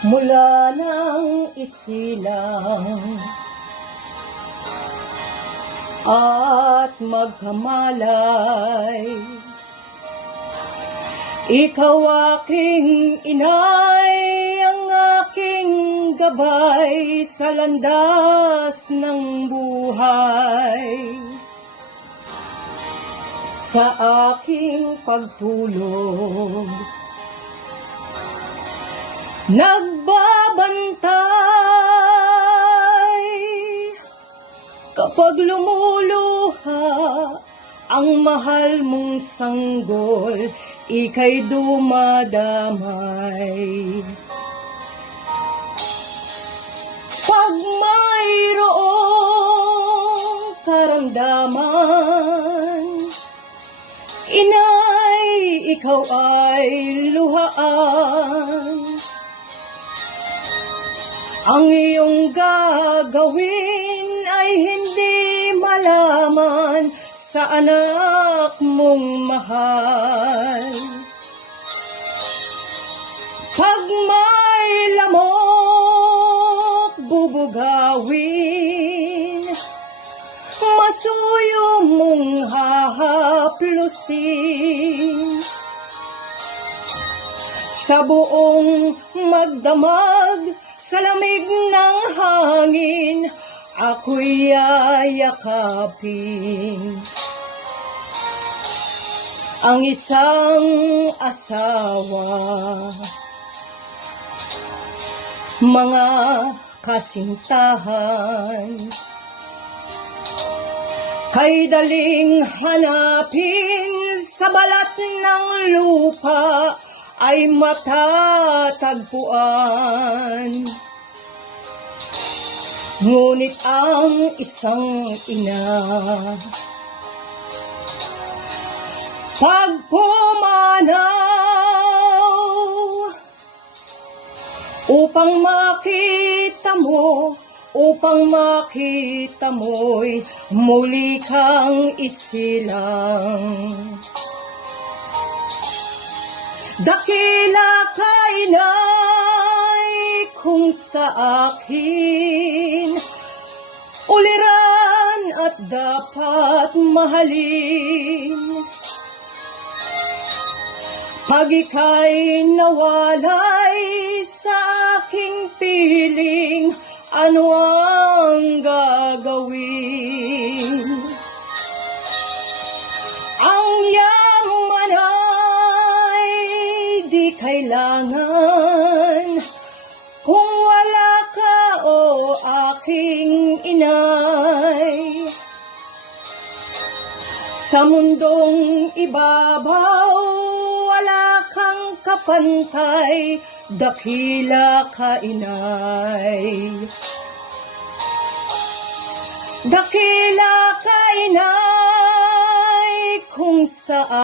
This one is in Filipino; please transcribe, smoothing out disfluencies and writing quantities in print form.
mula ng isilang at magkamalay. Ikaw aking inay, ang aking gabay sa landas ng buhay. Sa aking pagtulog, nagbabantay. Kapag lumuluha ang mahal mong sanggol, ika'y dumadamay. Pag mayroong karamdaman, inay, ikaw ay luhaan. Ang iyong gagawin ay hindi malaman sa anak mong mahal. Pag may lamok bubugawin, masuyo mong hahaplusin. Sa buong magdamag sa lamig ng hangin, ako'y yayakapin. Ang isang asawa, mga kasintahan, kay daling hanapin sa balat ng lupa ay matatagpuan. Ngunit ang isang ina, pag pumanaw, upang makita mo'y muli kang isilang. Dakila ka, inay, kung sa akin uliran at dapat mahalin. Pag ika'y nawalay sa aking piling, ano ang gagawin? Ang yaman ay di kailangan kung wala ka, o aking inay. Sa mundong ibabaw, wala kang kapantay, dakila ka, inay. Dakila ka, inay, kung saan